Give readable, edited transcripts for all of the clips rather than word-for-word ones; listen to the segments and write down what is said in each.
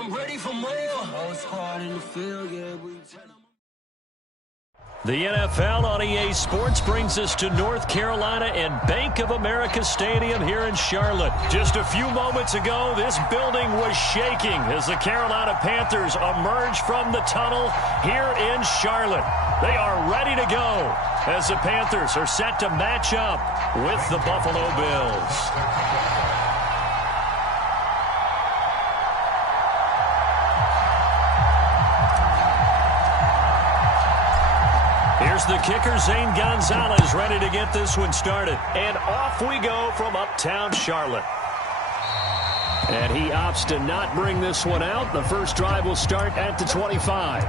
I'm ready for more. Whole squad in the field, yeah, The NFL on EA Sports brings us to North Carolina and Bank of America Stadium here in Charlotte. Just a few moments ago, this building was shaking as the Carolina Panthers emerged from the tunnel here in Charlotte. They are ready to go as the Panthers are set to match up with the Buffalo Bills. Here's the kicker, Zane Gonzalez, ready to get this one started. And off we go from uptown Charlotte. And he opts to not bring this one out. The first drive will start at the 25.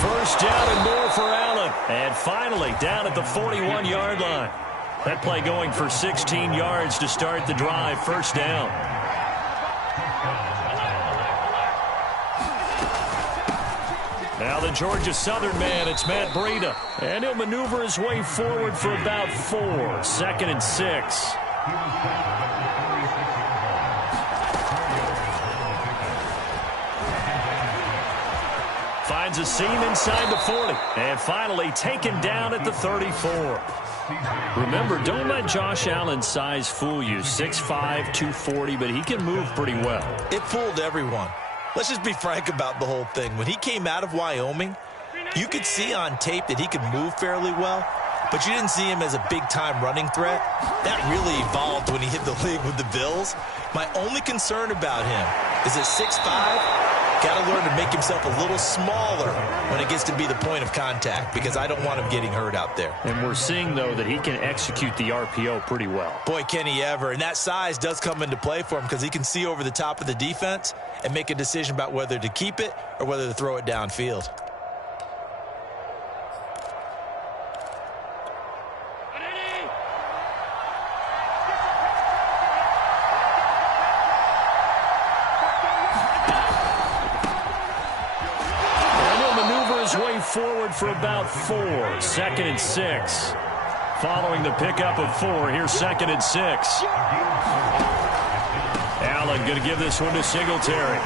First down and more for Allen. And finally down at the 41-yard line. That play going for 16 yards to start the drive. First down. Now the Georgia Southern man, it's Matt Breida. And he'll maneuver his way forward for about 4. Second and 6. Finds a seam inside the 40. And finally taken down at the 34. Remember, don't let Josh Allen's size fool you. 6'5", 240, but he can move pretty well. It fooled everyone. Let's just be frank about the whole thing. When he came out of Wyoming, you could see on tape that he could move fairly well, but you didn't see him as a big-time running threat. That really evolved when he hit the league with the Bills. My only concern about him is at 6'5", got to learn to make himself a little smaller when it gets to be the point of contact, because I don't want him getting hurt out there. And we're seeing, though, that he can execute the RPO pretty well. Boy, can he ever. And that size does come into play for him because he can see over the top of the defense and make a decision about whether to keep it or whether to throw it downfield. Forward for about 4. Second and 6. Following the pickup of 4, here's second and 6. Allen going to give this one to Singletary.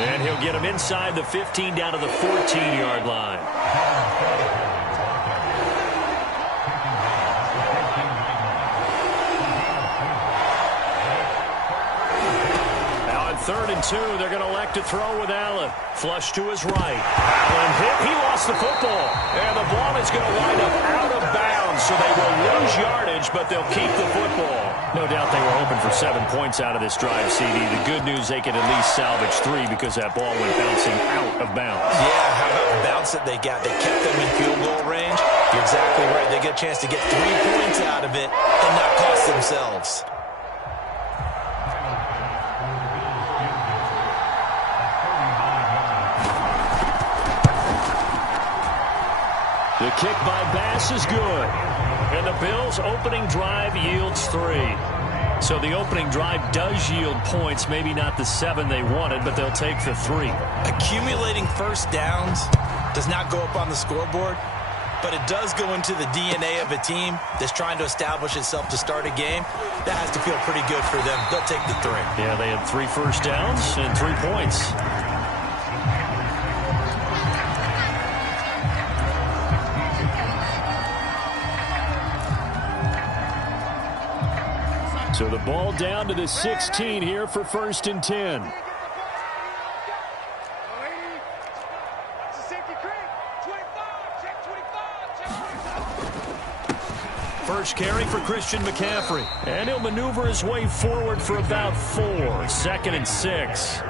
And he'll get him inside the 15 down to the 14-yard line. Third and 2, they're going to elect to throw with Allen. Flush to his right. Allen hit. He lost the football. And the ball is going to wind up out of bounds, so they will lose yardage, but they'll keep the football. No doubt they were hoping for 7 points out of this drive, CD. The good news, they can at least salvage 3 because that ball went bouncing out of bounds. Yeah, how about the bounce that they got? They kept them in field goal range. You're exactly right. They get a chance to get 3 points out of it and not cost themselves. The kick by Bass is good. And the Bills' opening drive yields 3. So the opening drive does yield points, maybe not the 7 they wanted, but they'll take the 3. Accumulating first downs does not go up on the scoreboard, but it does go into the DNA of a team that's trying to establish itself to start a game. That has to feel pretty good for them. They'll take the 3. Yeah, they had 3 first downs and 3 points. So the ball down to the 16 here for 1st and 10. First carry for Christian McCaffrey. And he'll maneuver his way forward for about 4. 2nd and 6.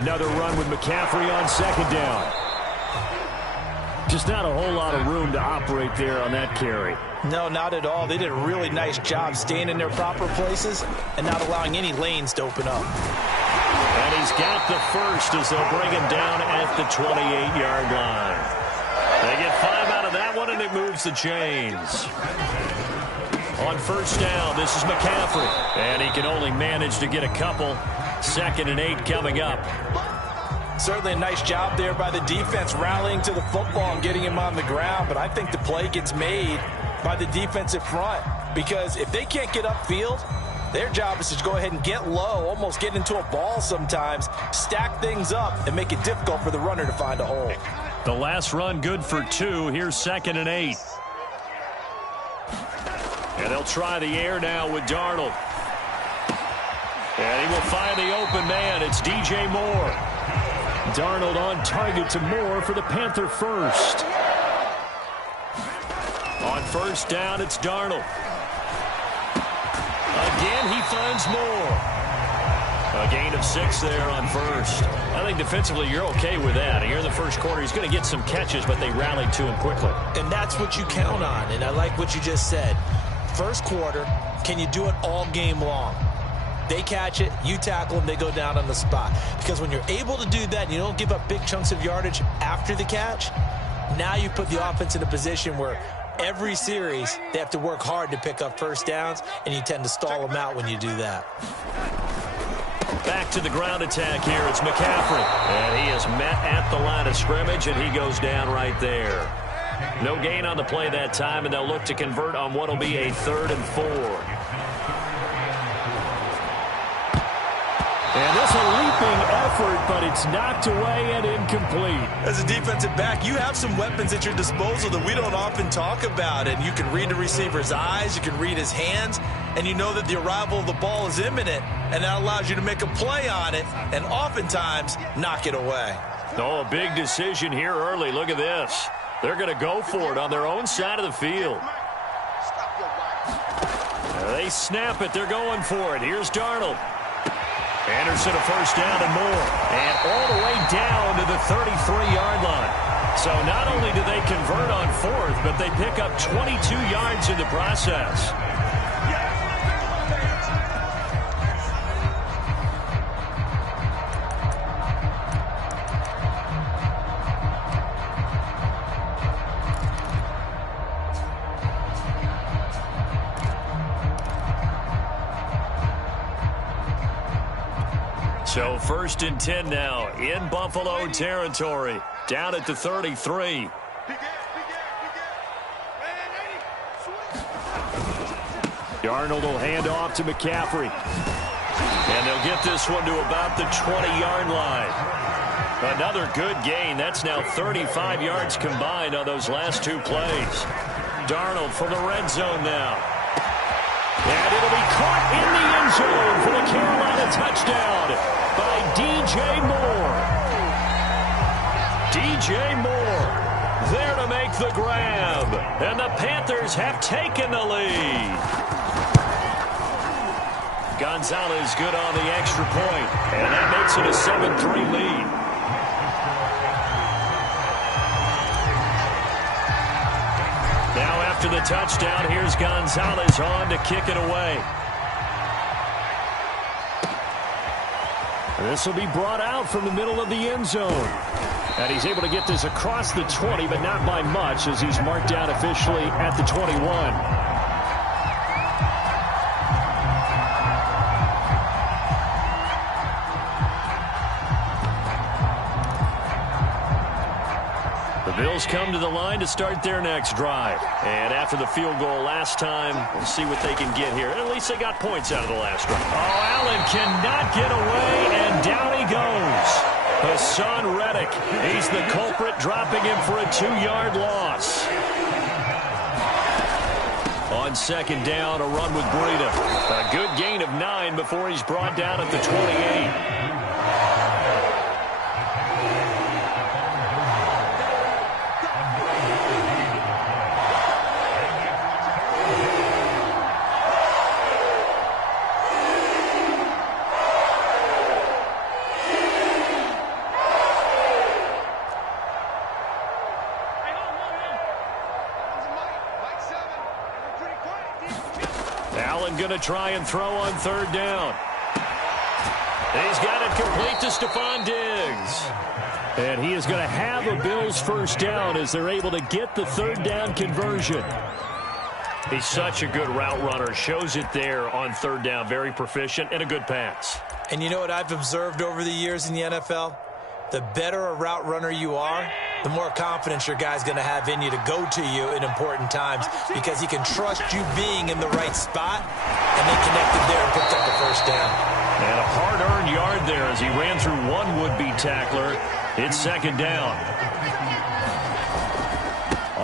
Another run with McCaffrey on 2nd down. Just not a whole lot of room to operate there on that carry. No, not at all. They did a really nice job staying in their proper places and not allowing any lanes to open up. And he's got the first as they'll bring him down at the 28-yard line. They get 5 out of that one, and it moves the chains. On 1st down, this is McCaffrey. And he can only manage to get a couple. 2nd and 8 coming up. Certainly a nice job there by the defense rallying to the football and getting him on the ground. But I think the play gets made by the defensive front, because if they can't get upfield, their job is to go ahead and get low, almost get into a ball sometimes, stack things up, and make it difficult for the runner to find a hole. The last run good for 2. Here's 2nd and 8. And they'll try the air now with Darnold. And he will find the open man. It's DJ Moore. Darnold on target to Moore for the Panther first. On 1st down, it's Darnold. Again, he finds Moore. A gain of 6 there on 1st. I think defensively you're okay with that. Here in the 1st quarter, he's going to get some catches, but they rallied to him quickly. And that's what you count on, and I like what you just said. 1st quarter, can you do it all game long? They catch it, you tackle them, they go down on the spot. Because when you're able to do that and you don't give up big chunks of yardage after the catch, now you put the offense in a position where every series they have to work hard to pick up 1st downs, and you tend to stall them out when you do that. Back to the ground attack here. It's McCaffrey. And he is met at the line of scrimmage, and he goes down right there. No gain on the play that time, and they'll look to convert on what will be a 3rd and 4. And this a leaping effort, but it's knocked away and incomplete. As a defensive back, you have some weapons at your disposal that we don't often talk about. And you can read the receiver's eyes, you can read his hands, and you know that the arrival of the ball is imminent, and that allows you to make a play on it and oftentimes knock it away. Oh, a big decision here early. Look at this. They're going to go for it on their own side of the field. They snap it. They're going for it. Here's Darnold. Anderson a 1st down and more. And all the way down to the 33-yard line. So not only do they convert on 4th, but they pick up 22 yards in the process. So 1st and 10 now in Buffalo territory. Down at the 33. Darnold will hand off to McCaffrey. And they'll get this one to about the 20-yard line. Another good gain. That's now 35 yards combined on those last 2 plays. Darnold from the red zone now. And it'll be caught in the end zone for the Carolina touchdown by DJ Moore. DJ Moore there to make the grab. And the Panthers have taken the lead. Gonzalez good on the extra point. And that makes it a 7-3 lead. Now after the touchdown, here's Gonzalez on to kick it away. This will be brought out from the middle of the end zone. And he's able to get this across the 20, but not by much, as he's marked down officially at the 21. Bills come to the line to start their next drive. And after the field goal last time, we'll see what they can get here. At least they got points out of the last drive. Oh, Allen cannot get away, and down he goes. Hassan Reddick, he's the culprit, dropping him for a 2-yard loss. On second down, a run with Breida. A good gain of 9 before he's brought down at the 28. Going to try and throw on third down. He's got it complete to Stephon Diggs. And he is going to have a Bills first down as they're able to get the third down conversion. He's such a good route runner. Shows it there on third down. Very proficient and a good pass. And you know what I've observed over the years in the NFL? The better a route runner you are, the more confidence your guy's going to have in you to go to you in important times because he can trust you being in the right spot, and they connected there and picked up the first down. And a hard-earned yard there as he ran through one would-be tackler. It's second down.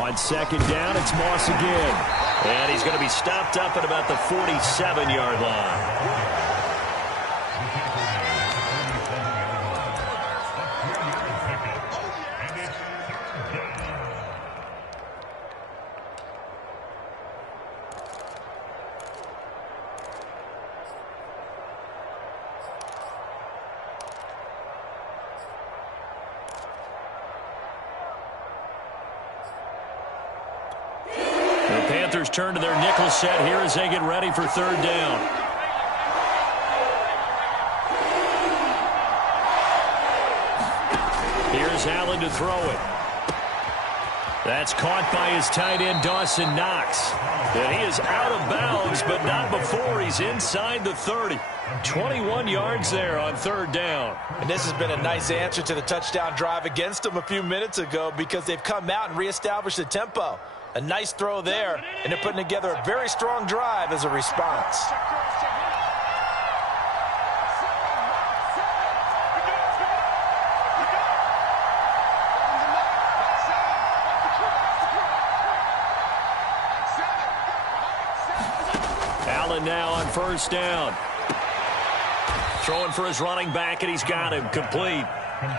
On second down, it's Moss again. And he's going to be stopped up at about the 47-yard line. Panthers turn to their nickel set here as they get ready for third down. Here's Allen to throw it. That's caught by his tight end, Dawson Knox. And he is out of bounds, but not before he's inside the 30. 21 yards there on third down. And this has been a nice answer to the touchdown drive against them a few minutes ago because they've come out and reestablished the tempo. A nice throw there, and they're putting together a very strong drive as a response. Allen now on first down. Throwing for his running back, and he's got him complete.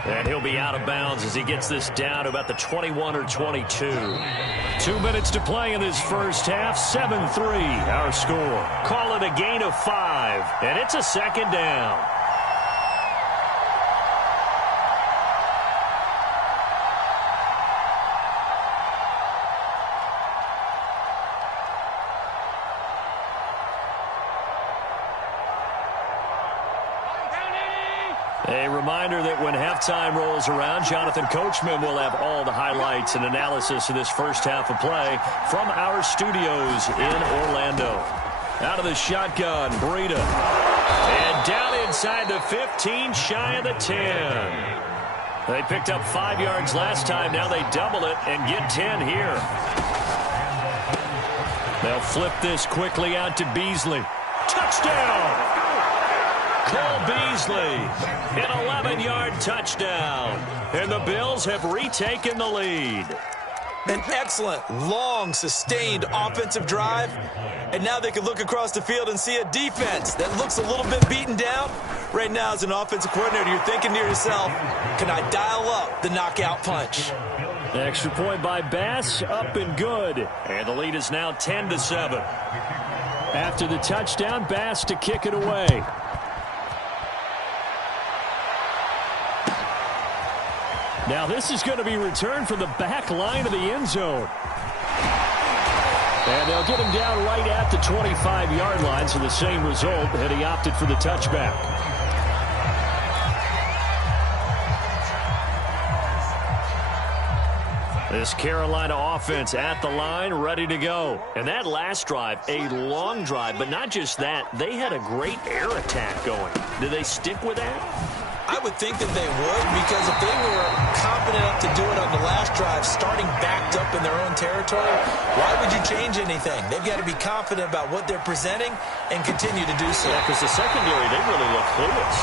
And he'll be out of bounds as he gets this down to about the 21 or 22. 2 minutes to play in this first half. 7-3 our score. Call it a gain of 5, and it's a second down. A reminder that when halftime rolls around, Jonathan Coachman will have all the highlights and analysis of this first half of play from our studios in Orlando. Out of the shotgun, Breida. And down inside the 15, shy of the 10. They picked up 5 yards last time. Now they double it and get 10 here. They'll flip this quickly out to Beasley. Touchdown! Cole Beasley, an 11-yard touchdown. And the Bills have retaken the lead. An excellent, long, sustained offensive drive. And now they can look across the field and see a defense that looks a little bit beaten down. Right now, as an offensive coordinator, you're thinking to yourself, can I dial up the knockout punch? Extra point by Bass, up and good. And the lead is now 10-7. After the touchdown, Bass to kick it away. Now this is going to be returned from the back line of the end zone. And they'll get him down right at the 25-yard line, so the same result, and he opted for the touchback. This Carolina offense at the line, ready to go. And that last drive, a long drive, but not just that. They had a great air attack going. Do they stick with that? I would think that they would, because if they were confident enough to do it on the last drive, starting backed up in their own territory, why would you change anything? They've got to be confident about what they're presenting and continue to do so. Yeah, because the secondary, they really look clueless.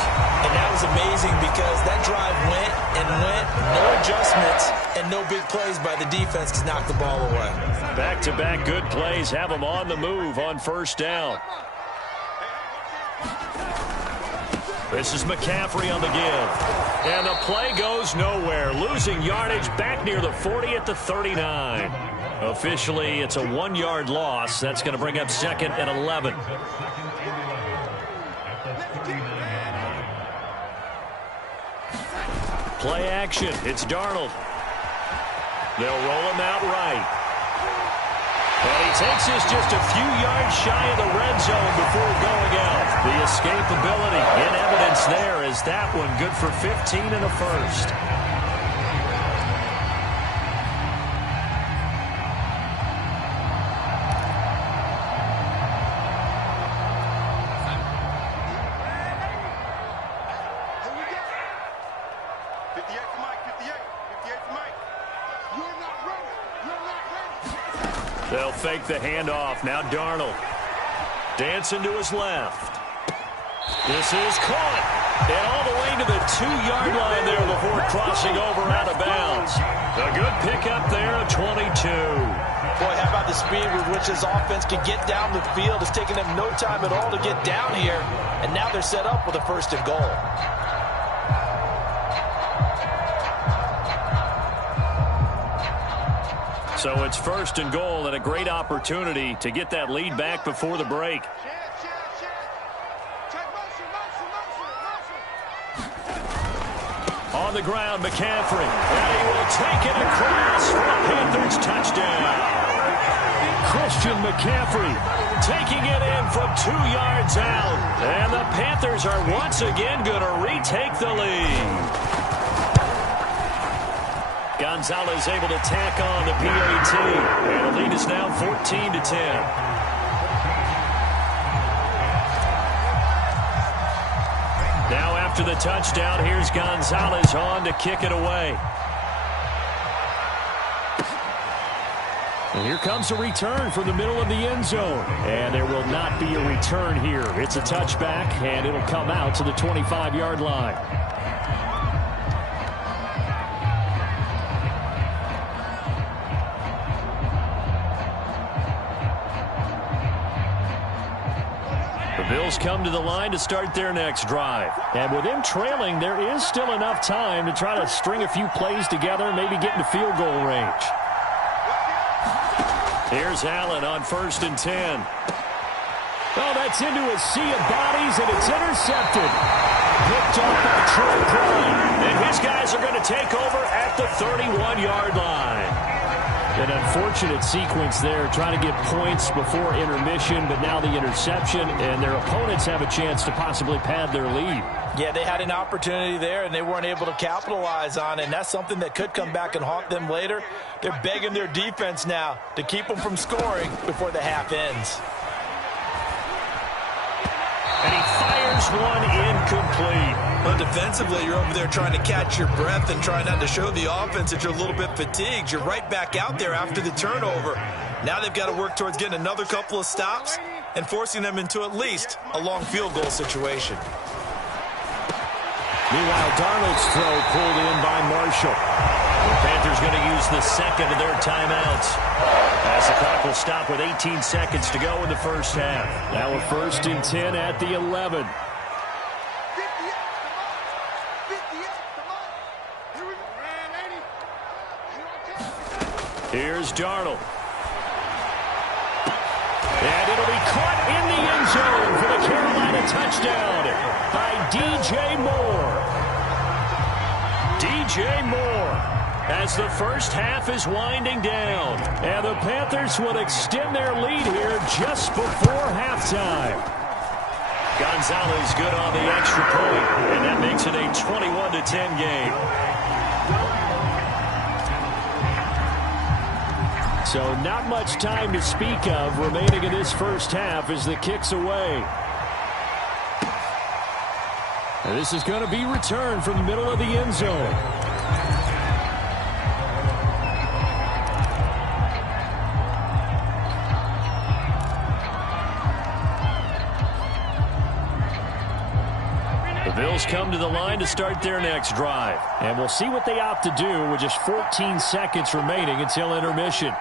And that was amazing because that drive went and went, no adjustments, and no big plays by the defense to knock the ball away. Back-to-back good plays have them on the move on first down. This is McCaffrey on the give. And the play goes nowhere. Losing yardage back near the 40 at the 39. Officially, it's a 1-yard loss. That's going to bring up 2nd and 11. Play action. It's Darnold. They'll roll him out right. And he takes this just a few yards shy of the red zone before going out. The escapability in evidence there is that one good for 15 and a first. They'll fake the handoff. Now Darnold. Dancing to his left. This is caught. And all the way to the 2-yard line there before crossing over out of bounds. A good pickup there, a 22. Boy, how about the speed with which this offense can get down the field? It's taken them no time at all to get down here. And now they're set up with a 1st and goal. So it's 1st and goal and a great opportunity to get that lead back before the break. On the ground, McCaffrey. And he will take it across for a Panthers touchdown. Christian McCaffrey taking it in from 2 yards out. And the Panthers are once again going to retake the lead. Gonzalez able to tack on the PAT. And the lead is now 14-10. Now after the touchdown, here's Gonzalez on to kick it away. And here comes a return from the middle of the end zone. And there will not be a return here. It's a touchback, and it'll come out to the 25-yard line. The Bills come to the line to start their next drive. And with them trailing, there is still enough time to try to string a few plays together, maybe get into field goal range. Here's Allen on 1st and 10. Oh, that's into a sea of bodies, and it's intercepted. Picked off by Troy Prime. And his guys are going to take over at the 31-yard line. An unfortunate sequence there, trying to get points before intermission, but now the interception, and their opponents have a chance to possibly pad their lead. Yeah, they had an opportunity there, and they weren't able to capitalize on it, and that's something that could come back and haunt them later. They're begging their defense now to keep them from scoring before the half ends. And he fires one incomplete. But defensively, you're over there trying to catch your breath and try not to show the offense that you're a little bit fatigued. You're right back out there after the turnover. Now they've got to work towards getting another couple of stops and forcing them into at least a long field goal situation. Meanwhile, Darnold's throw pulled in by Marshall. The Panthers going to use the second of their timeouts, as the clock will stop with 18 seconds to go in the first half. Now a 1st and 10 at the 11. Here's Darnold. And it'll be caught in the end zone for the Carolina touchdown by DJ Moore. DJ Moore, as the first half is winding down. And the Panthers will extend their lead here just before halftime. Gonzalez good on the extra point, and that makes it a 21-10 game. So not much time to speak of remaining in this first half as the kick's away. And this is going to be returned from the middle of the end zone. The Bills come to the line to start their next drive. And we'll see what they opt to do with just 14 seconds remaining until intermission.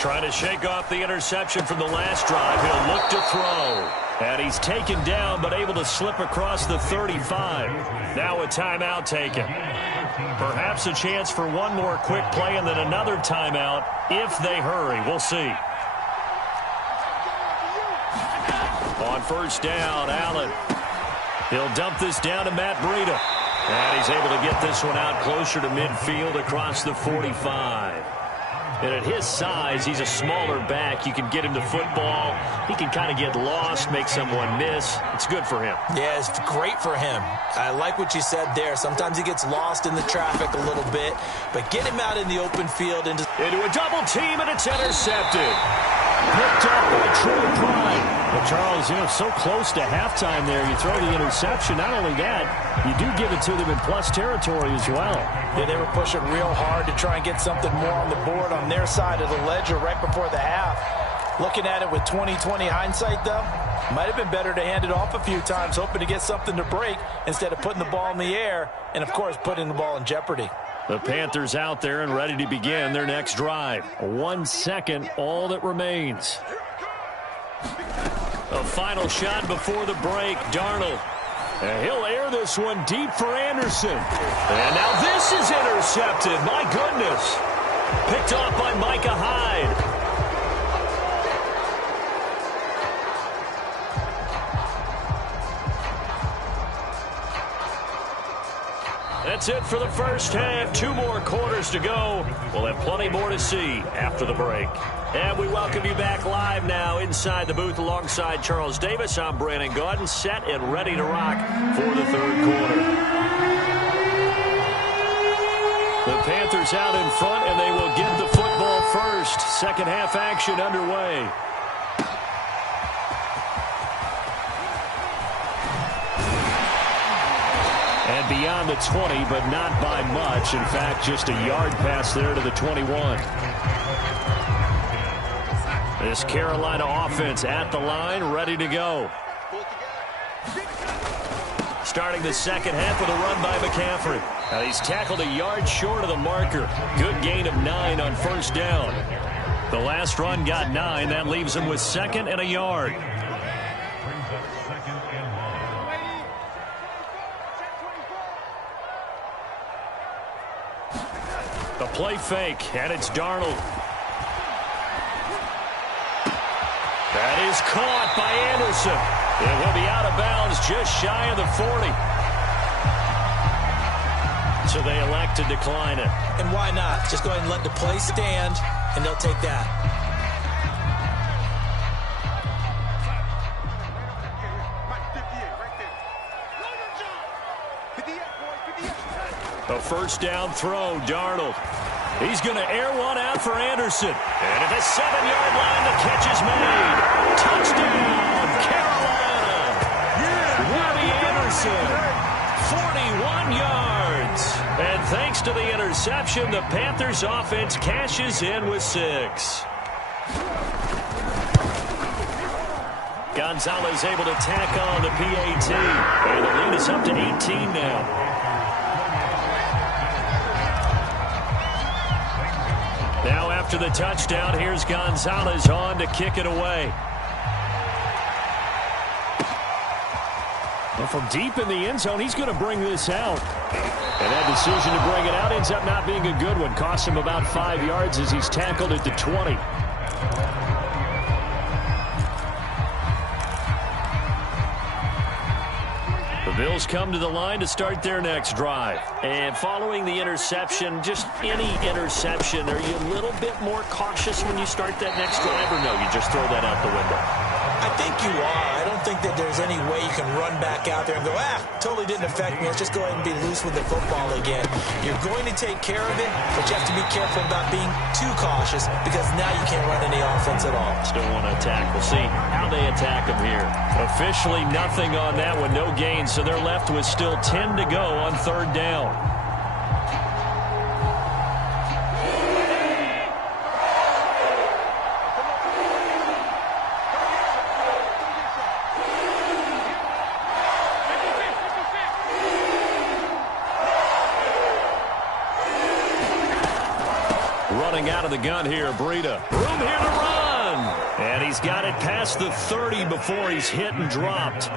Trying to shake off the interception from the last drive. He'll look to throw. And he's taken down but able to slip across the 35. Now a timeout taken. Perhaps a chance for one more quick play and then another timeout if they hurry. We'll see. On first down, Allen. He'll dump this down to Matt Breida. And he's able to get this one out closer to midfield across the 45. And at his size, he's a smaller back. You can get him to football. He can kind of get lost, make someone miss. It's good for him. Yeah, it's great for him. I like what you said there. Sometimes he gets lost in the traffic a little bit. But get him out in the open field. Into a double team, and it's intercepted. Picked up by Troy Pride. Well, Charles, so close to halftime there. You throw the interception. Not only that, you do give it to them in plus territory as well. Yeah, they were pushing real hard to try and get something more on the board on their side of the ledger right before the half. Looking at it with 20/20 hindsight, though, might have been better to hand it off a few times, hoping to get something to break instead of putting the ball in the air and, of course, putting the ball in jeopardy. The Panthers out there and ready to begin their next drive. 1 second, all that remains. A final shot before the break, Darnold. And he'll air this one deep for Anderson. And now this is intercepted. My goodness. Picked off by Micah Hyde. That's it for the first half. 2 more quarters to go. We'll have plenty more to see after the break. And we welcome you back live now inside the booth alongside Charles Davis. I'm Brandon Gaudin, set and ready to rock for the third quarter. The Panthers out in front, and they will get the football first. Second half action underway. And beyond the 20, but not by much. In fact, just a yard pass there to the 21. This Carolina offense at the line, ready to go. Starting the second half with a run by McCaffrey. Now he's tackled a yard short of the marker. Good gain of 9 on first down. The last run got 9. That leaves him with 2nd and a yard. A play fake, and it's Darnold. That is caught by Anderson. It will be out of bounds just shy of the 40. So they elect to decline it. And why not? Just go ahead and let the play stand, and they'll take that. A first down throw, Darnold. He's going to air one out for Anderson. And at the 7-yard line, the catch is made. Touchdown, Carolina. Robbie Anderson, 41 yards. And thanks to the interception, the Panthers offense cashes in with 6. Gonzalez able to tack on the PAT. And the lead is up to 18 now. Now after the touchdown, here's Gonzalez on to kick it away. And from deep in the end zone, he's going to bring this out. And that decision to bring it out ends up not being a good one. Costs him about 5 yards as he's tackled at the 20. The Bills come to the line to start their next drive. And following the interception, just any interception, are you a little bit more cautious when you start that next drive, or no, you just throw that out the window? I think you are. I don't think that there's any way you can run back out there and go, totally didn't affect me. Let's just go ahead and be loose with the football again. You're going to take care of it, but you have to be careful about being too cautious because now you can't run any offense at all. Still want to attack. We'll see how they attack them here. Officially nothing on that one, no gain, so they're left with still 10 to go on third down. Running out of the gun here, Breida. Room here to run. And he's got it past the 30 before he's hit and dropped.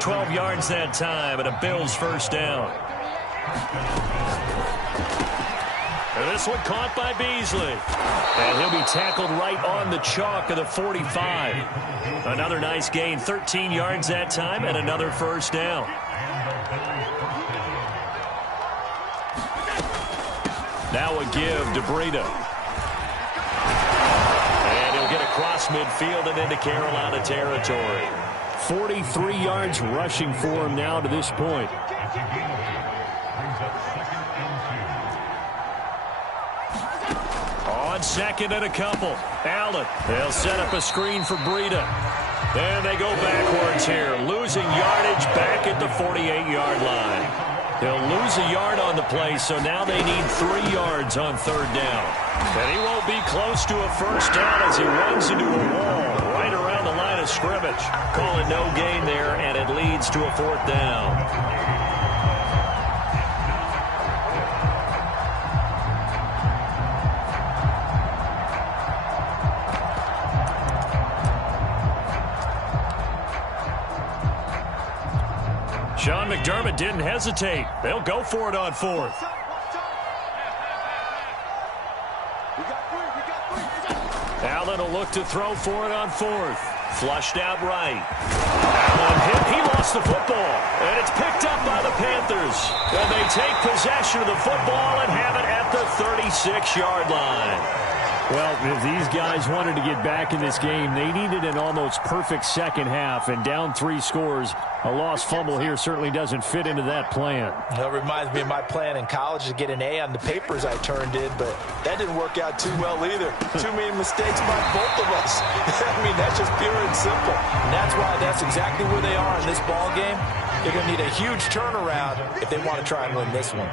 12 yards that time, and a Bills first down. And this one caught by Beasley. And he'll be tackled right on the chalk of the 45. Another nice gain, 13 yards that time, and another first down. Now a give to Breida. And he'll get across midfield and into Carolina territory. 43 yards rushing for him now to this point. On second and a couple. Allen. They'll set up a screen for Breida. And they go backwards here. Losing yardage back at the 48-yard line. They'll lose a yard on the play, so now they need 3 yards on third down. And he won't be close to a first down as he runs into a wall right around the line of scrimmage. Call it no gain there, and it leads to a fourth down. Sean McDermott didn't hesitate. They'll go for it on fourth. Allen will look to throw for it on fourth. Flushed out right. Allen hit. He lost the football. And it's picked up by the Panthers. And they take possession of the football and have it at the 36-yard line. Well, if these guys wanted to get back in this game, they needed an almost perfect second half, and down 3 scores. A lost fumble here certainly doesn't fit into that plan. It reminds me of my plan in college to get an A on the papers I turned in, but that didn't work out too well either. Too many mistakes by both of us. I mean, that's just pure and simple. And that's why that's exactly where they are in this ball game. They're going to need a huge turnaround if they want to try and win this one.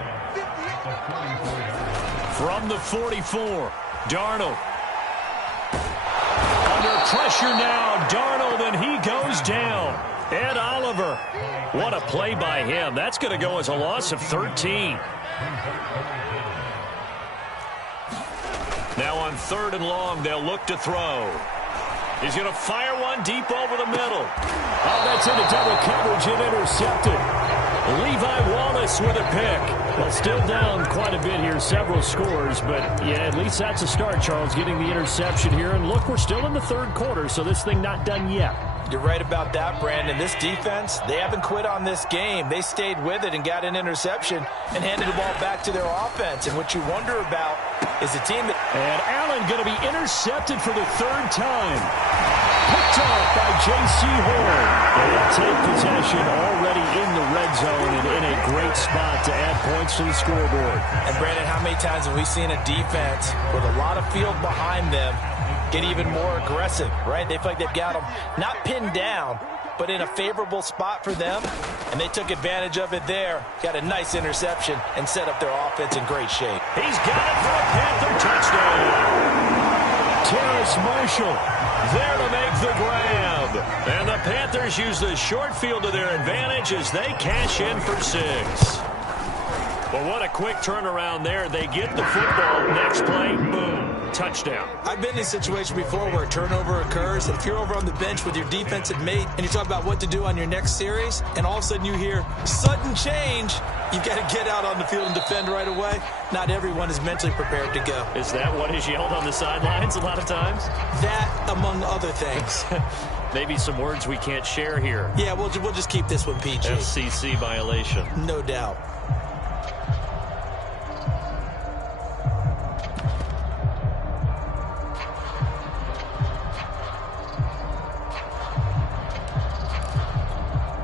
From the 44. Darnold. Under pressure now, Darnold, and he goes down. Ed Oliver. What a play by him. That's going to go as a loss of 13. Now on third and long, they'll look to throw. He's going to fire one deep over the middle. Oh, that's into double coverage and intercepted. Levi Wallace with a pick. Well, still down quite a bit here, several scores, but yeah, at least that's a start, Charles, getting the interception here. And look, we're still in the third quarter, so this thing not done yet. You're right about that, Brandon. This defense, they haven't quit on this game. They stayed with it and got an interception and handed the ball back to their offense. And what you wonder about is the team that... And Allen going to be intercepted for the third time. Picked off by J.C. Horn. They'll take possession already in the red zone and in a great spot to add points to the scoreboard. And, Brandon, how many times have we seen a defense with a lot of field behind them get even more aggressive, right? They feel like they've got them not pinned down, but in a favorable spot for them, and they took advantage of it there. Got a nice interception and set up their offense in great shape. He's got it for a Panther touchdown. Terrace Marshall there to make the grab. And the Panthers use the short field to their advantage as they cash in for 6. Well, what a quick turnaround there. They get the football. Next play, boom, touchdown. I've been in a situation before where a turnover occurs. If you're over on the bench with your defensive mate and you talk about what to do on your next series, and all of a sudden you hear sudden change, you've got to get out on the field and defend right away. Not everyone is mentally prepared to go. Is that what is yelled on the sidelines a lot of times? That, among other things. maybe some words we can't share here. Yeah, we'll just keep this one PG. FCC violation. No doubt.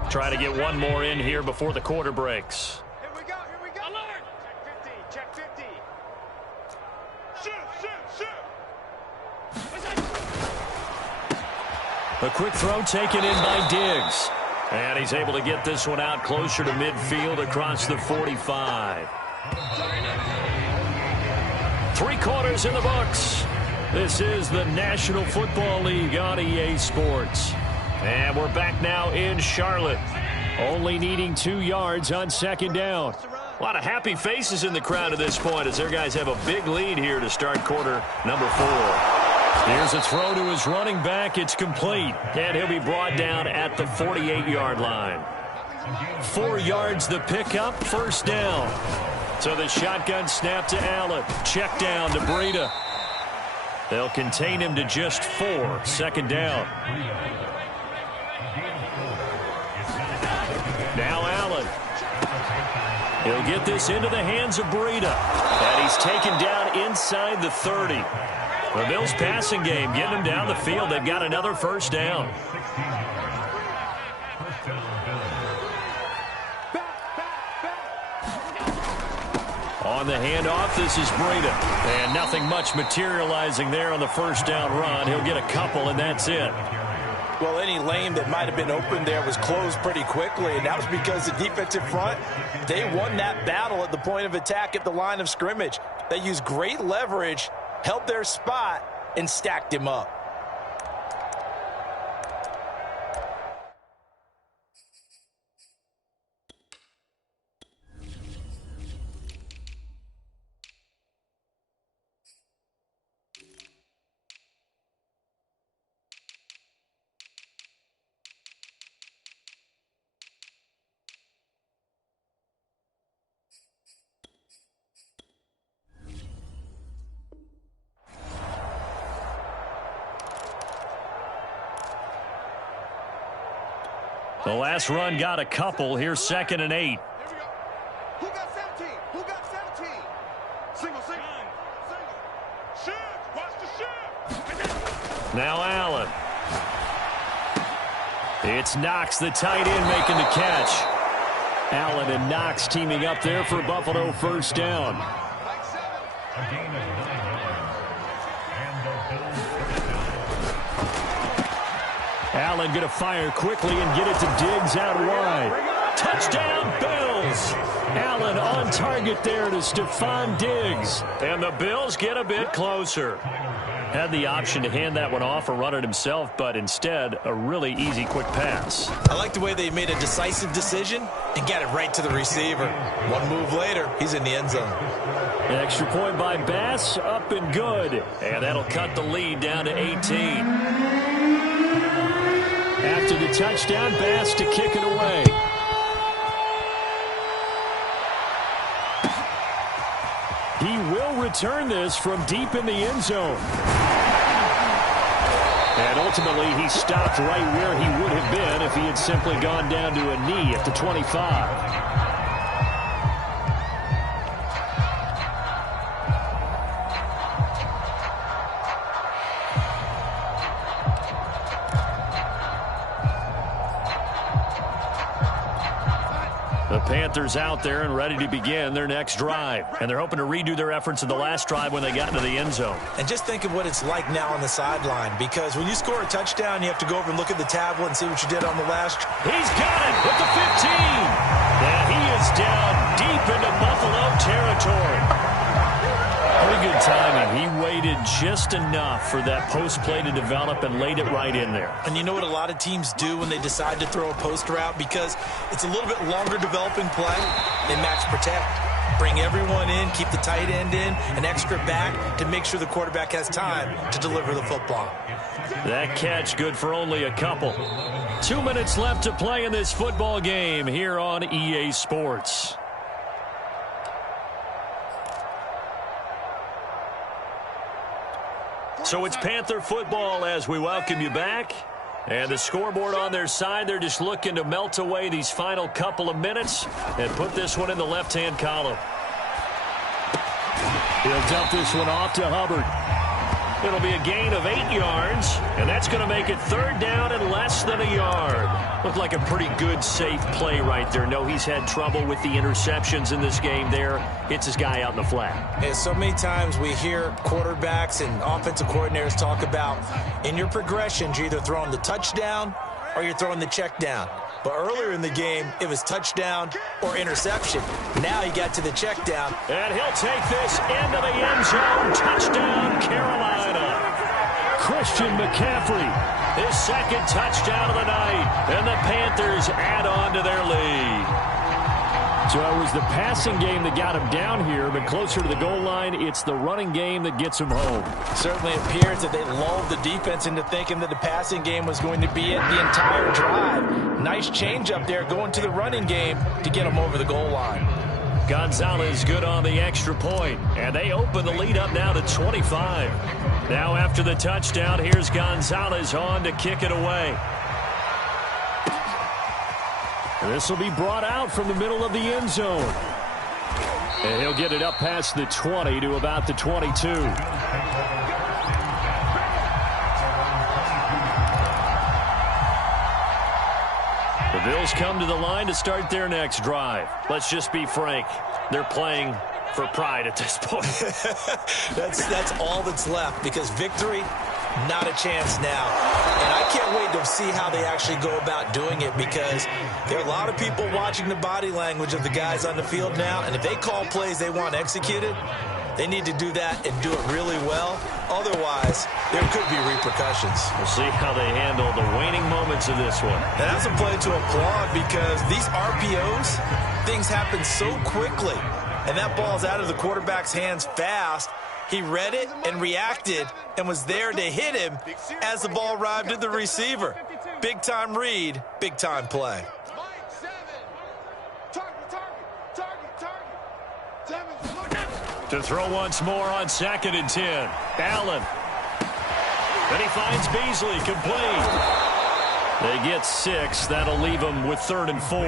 Try to get one more in here before the quarter breaks. Here we go. Alert! Check 50. Shoot! A quick throw taken in by Diggs. And he's able to get this one out closer to midfield across the 45. 3 quarters in the books. This is the National Football League on EA Sports. And we're back now in Charlotte. Only needing 2 yards on second down. A lot of happy faces in the crowd at this point as their guys have a big lead here to start quarter number 4. Here's a throw to his running back. It's complete. And he'll be brought down at the 48-yard line. 4 yards the pickup, first down. So the shotgun snap to Allen. Check down to Breida. They'll contain him to just 4, second down. Now Allen. He'll get this into the hands of Breida. And he's taken down inside the 30. The Bills passing game getting them down the field. They've got another first down. On the handoff, this is Breida. And nothing much materializing there on the first down run. He'll get a couple, and that's it. Well, any lane that might have been open there was closed pretty quickly, and that was because the defensive front, they won that battle at the point of attack at the line of scrimmage. They used great leverage, held their spot, and stacked him up. The last run got a couple. Here's 2nd and 8. Here we go. Who got 17? Single. Shoot! Watch the shoot! Now Allen. It's Knox, the tight end, making the catch. Allen and Knox teaming up there for Buffalo first down. Allen going to fire quickly and get it to Diggs out wide. Touchdown, Bills! Allen on target there to Stephon Diggs. And the Bills get a bit closer. Had the option to hand that one off or run it himself, but instead, a really easy, quick pass. I like the way they made a decisive decision and got it right to the receiver. One move later, he's in the end zone. An extra point by Bass, up and good. And that'll cut the lead down to 18. After the touchdown, Bass to kick it away. He will return this from deep in the end zone. And ultimately, he stopped right where he would have been if he had simply gone down to a knee at the 25. The Panthers out there and ready to begin their next drive. And they're hoping to redo their efforts in the last drive when they got into the end zone. And just think of what it's like now on the sideline, because when you score a touchdown, you have to go over and look at the tablet and see what you did on the last. He's got it with the 15. And he is down deep into Buffalo territory. Pretty good timing. He waited just enough for that post play to develop and laid it right in there. And you know what a lot of teams do when they decide to throw a post route? Because it's a little bit longer developing play. They max protect, bring everyone in, keep the tight end in, an extra back to make sure the quarterback has time to deliver the football. That catch good for only a couple. 2 minutes left to play in this football game here on EA Sports. So it's Panther football as we welcome you back. And the scoreboard on their side, they're just looking to melt away these final couple of minutes and put this one in the left-hand column. He'll dump this one off to Hubbard. It'll be a gain of 8 yards, and that's going to make it 3rd down and less than a yard. Looked like a pretty good, safe play right there. No, he's had trouble with the interceptions in this game there. Hits his guy out in the flat. And so many times we hear quarterbacks and offensive coordinators talk about in your progressions, you're either throwing the touchdown or you're throwing the check down. But earlier in the game, it was touchdown or interception. Now he got to the check down. And he'll take this into the end zone. Touchdown, Carolina. Christian McCaffrey, his 2nd touchdown of the night. And the Panthers add on to their lead. So it was the passing game that got him down here, but closer to the goal line, it's the running game that gets him home. Certainly appears that they lulled the defense into thinking that the passing game was going to be it the entire drive. Nice change up there going to the running game to get him over the goal line. Gonzalez good on the extra point, and they open the lead up now to 25. Now after the touchdown, here's Gonzalez on to kick it away. This will be brought out from the middle of the end zone. And he'll get it up past the 20 to about the 22. The Bills come to the line to start their next drive. Let's just be frank. They're playing for pride at this point. That's all that's left, because victory, not a chance now. And I can't wait to see how they actually go about doing it, because there are a lot of people watching the body language of the guys on the field now, and if they call plays they want executed, they need to do that and do it really well. Otherwise, there could be repercussions. We'll see how they handle the waning moments of this one. And that's a play to applaud, because these RPOs, things happen so quickly. And that ball's out of the quarterback's hands fast. He read it and reacted and was there to hit him as the ball arrived at the receiver. Big-time read, big-time play. To throw once more on 2nd and 10. Allen. Then he finds Beasley, complete. They get 6. That'll leave them with 3rd and 4.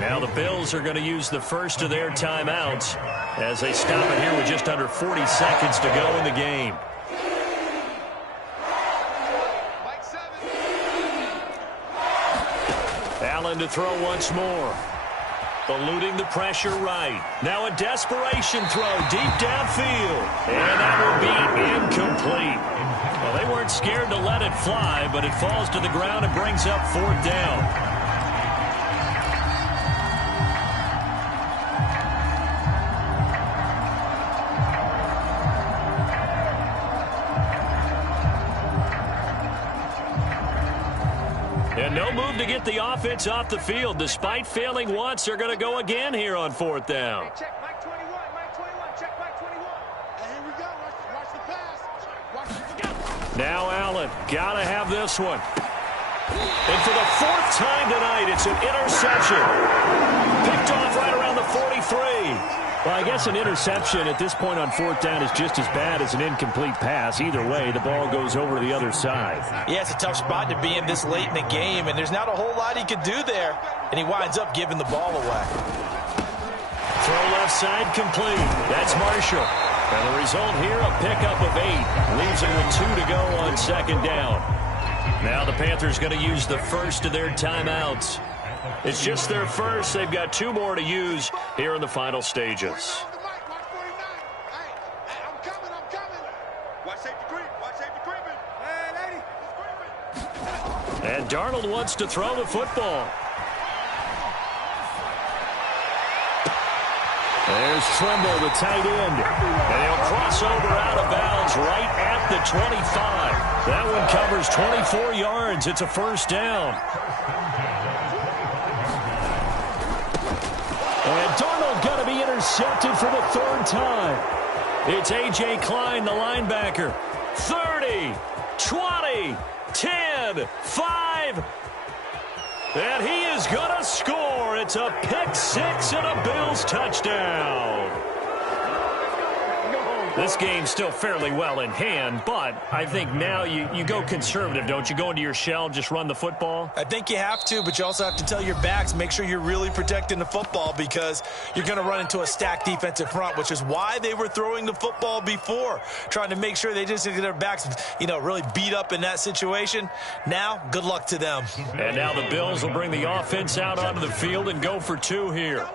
Now the Bills are going to use the first of their timeouts as they stop it here with just under 40 seconds to go in the game. Allen to throw once more. Eluding the pressure right. Now a desperation throw deep downfield. And that will be incomplete. Well, they weren't scared to let it fly, but it falls to the ground and brings up 4th down. And no move to get the offense off the field. Despite failing once, they're going to go again here on 4th down. Hey, check Mike 21, Mike 21, check Mike 21. Hey, here we go. Watch the pass. Watch the Now Allen, got to have this one. And for the 4th time tonight, it's an interception. Picked off right around the 43. Well, I guess an interception at this point on 4th down is just as bad as an incomplete pass. Either way, the ball goes over to the other side. Yeah, it's a tough spot to be in this late in the game, and there's not a whole lot he could do there, and he winds up giving the ball away. Throw left side complete. That's Marshall. And the result here, a pickup of 8. Leaves him with 2 to go on 2nd down. Now the Panthers going to use the first of their timeouts. It's just their first. They've got 2 more to use here in the final stages. And Darnold wants to throw the football. There's Trimble, the tight end. And he'll cross over out of bounds right at the 25. That one covers 24 yards. It's a 1st down. And Darnold going to be intercepted for the 3rd time. It's A.J. Klein, the linebacker. 30, 20, 10, 5. And he is going to score. It's a pick 6 and a Bills touchdown. This game's still fairly well in hand, but I think now you go conservative, don't you? Go into your shell, just run the football? I think you have to, but you also have to tell your backs, make sure you're really protecting the football because you're going to run into a stacked defensive front, which is why they were throwing the football before, trying to make sure they just get their backs, really beat up in that situation. Now, good luck to them. And now the Bills will bring the offense out onto the field and go for 2 here.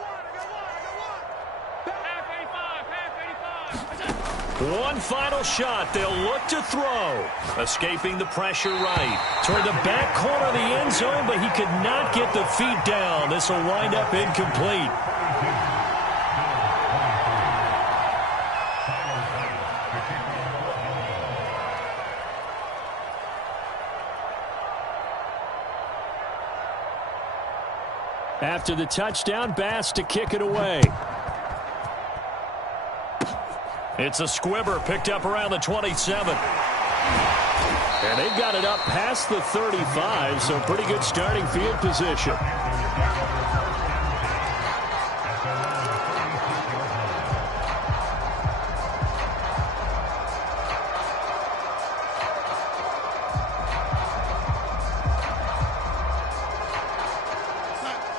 One final shot. They'll look to throw. Escaping the pressure right. Toward the back corner of the end zone, but he could not get the feet down. This will wind up incomplete. After the touchdown, Bass to kick it away. It's a squibber picked up around the 27. And they've got it up past the 35, so pretty good starting field position.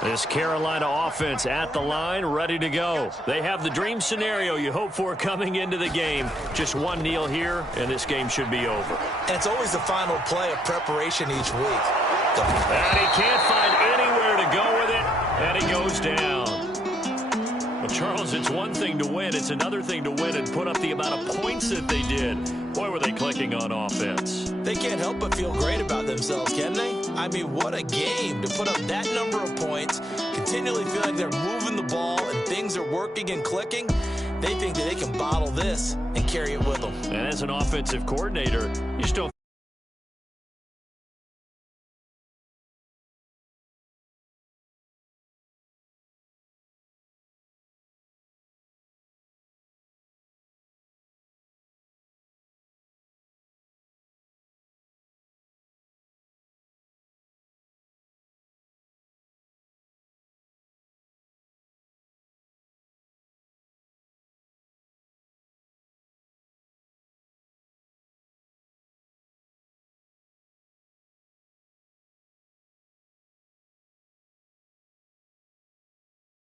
This Carolina offense at the line, ready to go. They have the dream scenario you hope for coming into the game. Just one kneel here, and this game should be over. And it's always the final play of preparation each week. And he can't find anywhere to go with it, and he goes down. Well, Charles, it's one thing to win. It's another thing to win and put up the amount of points that they did. Boy, were they clicking on offense. They can't help but feel great about themselves, can they? I mean, what a game to put up that number of points, continually feel like they're moving the ball and things are working and clicking. They think that they can bottle this and carry it with them. And as an offensive coordinator, you just don't